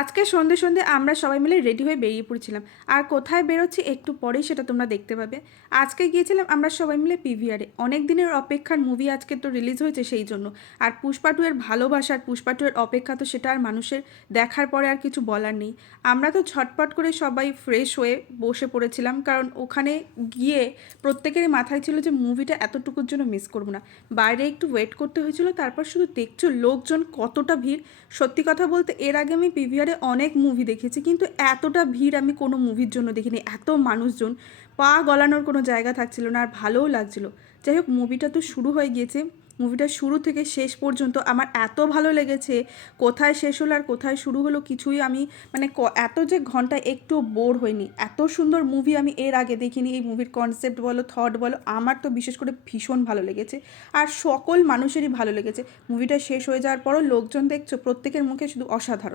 আজকে সন্ধে সন্ধে আমরা সবাই মিলে রেডি হয়ে বেরিয়ে পড়েছিলাম। আর কোথায় বেরোচ্ছি একটু পরেই সেটা তোমরা দেখতে পাবে। আজকে গিয়েছিলাম আমরা সবাই মিলে পিভিআরে। অনেক দিনের অপেক্ষার মুভি আজকে তো রিলিজ হয়েছে সেই জন্য। আর পুষ্পা টু এর ভালোবাসার, পুষ্পা টু এর অপেক্ষা তো সেটা আর মানুষের দেখার পরে আর কিছু বলার নেই। আমরা তো ঝটপট করে সবাই ফ্রেশ হয়ে বসে পড়েছিলাম, কারণ ওখানে গিয়ে প্রত্যেকেরই মাথায় ছিল যে মুভিটা এতটুকুর জন্য মিস করবো না। বাইরে একটু ওয়েট করতে হয়েছিল, তারপর শুধু দেখছো লোকজন কতটা ভিড়। সত্যি কথা বলতে এর আগে আমি পিভিআরে অনেক মুভি দেখেছি, কিন্তু এতটা ভিড় আমি কোনো মুভির জন্য দেখিনি। এত মানুষজন, পা গলানোর কোনো জায়গা থাকছিল না, আর ভালোও লাগছিল। যাই হোক, মুভিটা তো শুরু হয়ে গিয়েছে। মুভিটা শুরু থেকে শেষ পর্যন্ত আমার এত ভালো লেগেছে। কোথায় শেষ হলো আর কোথায় শুরু হলো কিছুই আমি মানে এত যে ঘন্টায় একটু বোর হয়নি। এত সুন্দর মুভি আমি এর আগে দেখিনি। এই মুভির কনসেপ্ট বলো, থট বলো, আমার তো বিশেষ করে ভীষণ ভালো লেগেছে। আর সকল মানুষেরই ভালো লেগেছে। মুভিটা শেষ হয়ে যাওয়ার পরও লোকজন দেখছো প্রত্যেকের মুখে শুধু অসাধারণ।